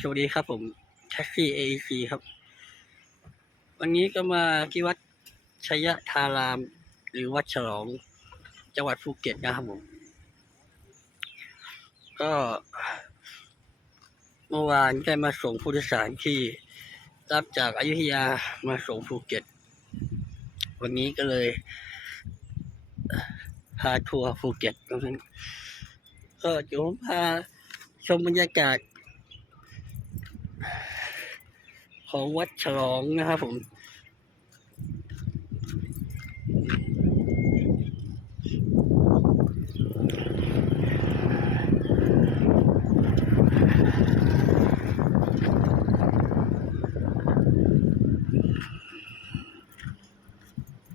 สวัสดีครับผมแท็กซี่เอซีครับ วันนี้ก็มาที่วัดชัยธาราม หรือวัดฉลอง จังหวัดภูเก็ตนะครับผม ก็เมื่อวานได้มาส่งผู้โดยสารที่รับจากอายุทยามาส่งภูเก็ต วันนี้ก็เลยพาทัวร์ภูเก็ตนั้นก็เดี๋ยวผมพาชมบรรยากาศ ของวัดฉลองนะครับผม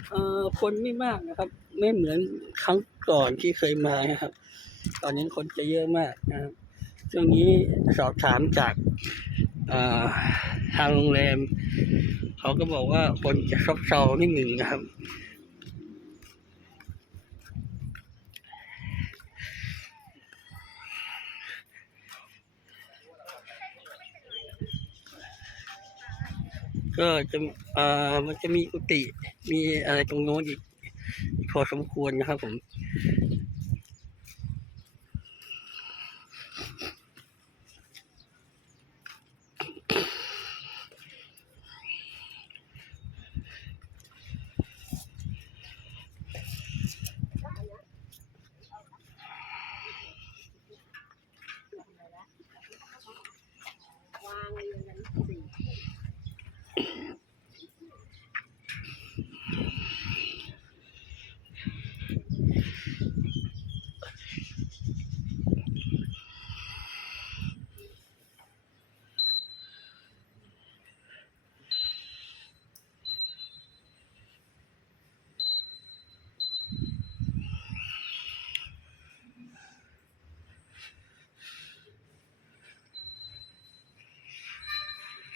เอ่อคนไม่มากนะครับ ไม่เหมือนครั้งก่อนที่เคยมานะครับ ตอนนี้คนจะเยอะมากนะครับช่วงนี้สอบถามจากอ่อ ทางโรงแรม เขาก็บอกว่าคนจะซบเซานิดหนึ่งนะครับ ก็จะอ่อมันจะมีกุฏิมีอะไรตรงโน้นอีกพอสมควรนะครับผม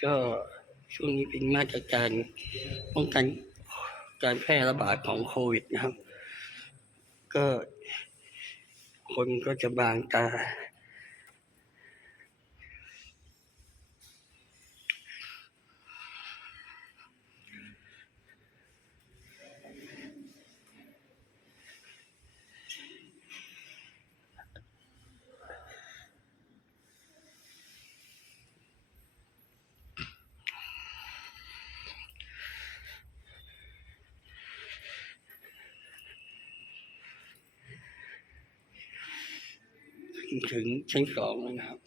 ก็ช่วงนี้เป็นมาตรการป้องกันการแพร่ระบาดของโควิดนะครับ ก็คนก็จะบางตา ถึงชั้นสองนะครับ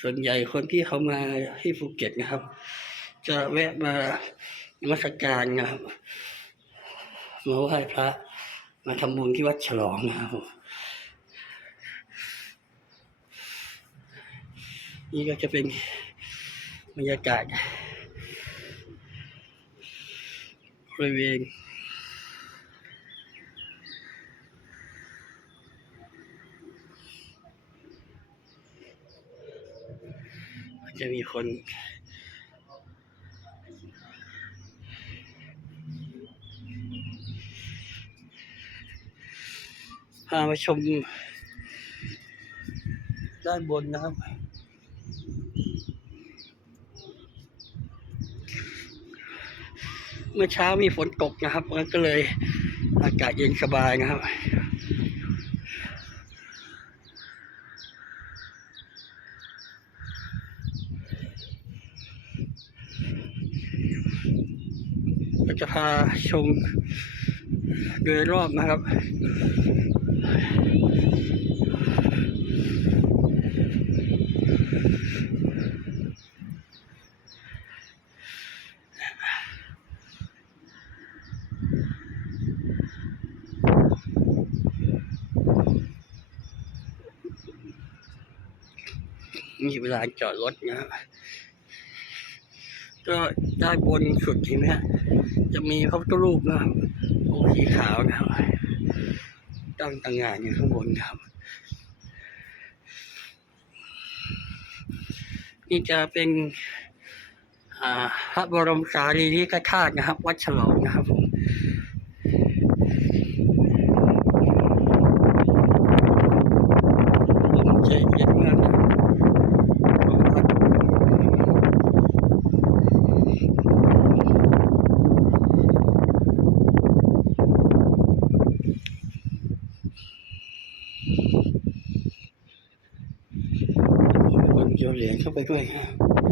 ส่วนใหญ่คนที่เขามาที่ภูเก็ตนะครับ จะแวะมานมัสการนะครับมาไหว้พระ มาทำบุญที่วัดฉลองนะครับนี่ก็จะเป็นบรรยากาศบริเวณ จะมีคนพามาชม ด้านบนนะครับ เมื่อเช้ามีฝนตกนะครับมันก็เลยอากาศเย็นสบายนะครับ จะพาชมโดยรอบนะครับ มีเวลาจอดรถนะครับก็ได้บนสุดใช่ไหม จะมีพระพุทธรูปนะครับองค์สีขาวนะครับตั้งต่างงานอยู่ข้างบนครับ นี่จะเป็นพระบรมสารีริกธาตุนะครับ วัดฉลองนะครับผมผมใจเย็นมากนะครับคน โยนเหรียญเข้า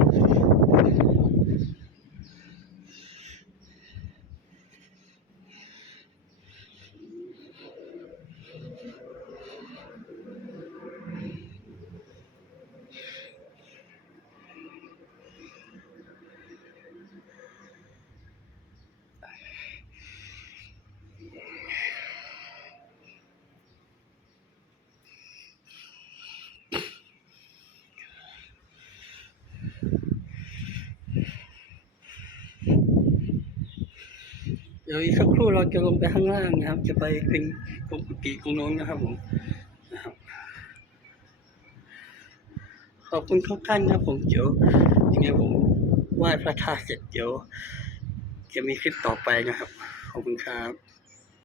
ไป เดี๋ยวอีกสักครู่เราจะลงไปข้างล่างนะครับ จะไปเป็นกรงกุฏิตรงน้นนะครับผมนะครับขอบคุณทุกท่านครับผมเดี๋ยวยังไงผมไหว้พระธาตุเสร็จเดี๋ยว จะมีคลิปต่อไปนะครับ ขอบคุณครับ